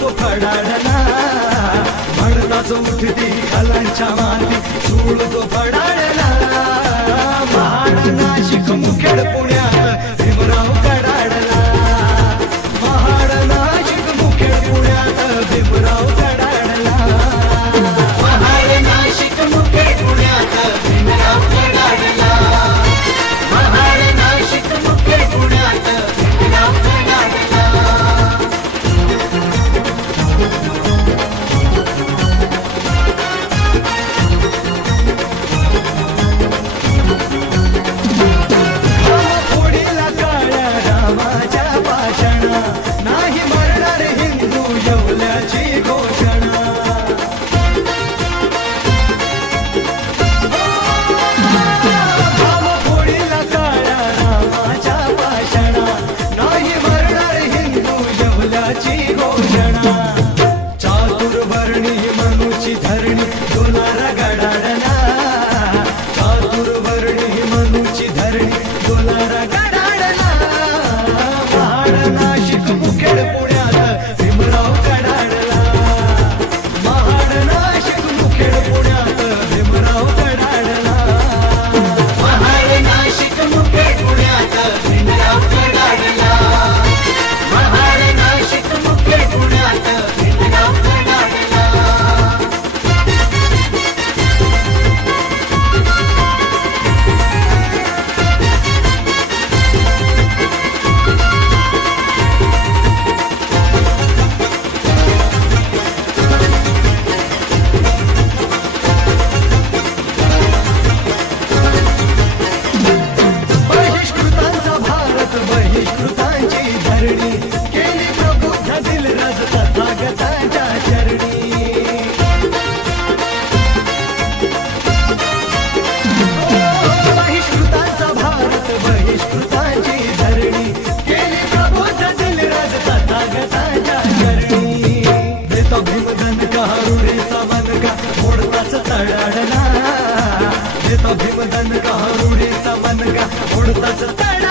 तो फडाडला म्हणताच उठती खालांच्या माती सूळ तो फडाडला महाड नाशिक मुखेड पुण्यात भीमराव कडाडला महाड नाशिक मुखेड पुण्यात भीमराव कडाडला महाड नाशिक मुखेड पुण्यात भीमराव कडाडला महाड नाशिक मुखेड पुण्यात भीमराव कडाडला नाही मरणार हिंदू येवल्याची घोषणा फोडीला काळ्या रामाच्या भाषणा नाही मरणार हिंदू येवल्याची घोषणा चातुर्वर्णी मनुची धरणी डोलारा गडाडला चातुर्वर्णी मनुची धरणी डोलारा गडाडला नाशिक मुखेड पुण्यात भीमराव कडाडला महाड नाशिक मुखेड पुण्यात भीमराव कडाडला महाड नाशिक मुखेड पुण्यात भीमराव कडाडला महाड नाशिक मुखेड पुण्यात भीमराव कडाडला बहिष्कृतांचा भारत बहिष्कृतांची धरणी केली प्रबुद्ध दिलराज तथागतांच्या चरणी बहिष्कृतांचा भारत बहिष्कृतांची धरणी केली प्रबुद्ध दिलराज तथागतांच्या चरणी देतो भीमधन कहारुडीचा मनका मोडताच तडाडला देतो भीमधन कहारुडीचा मनका मोडताच तडाडला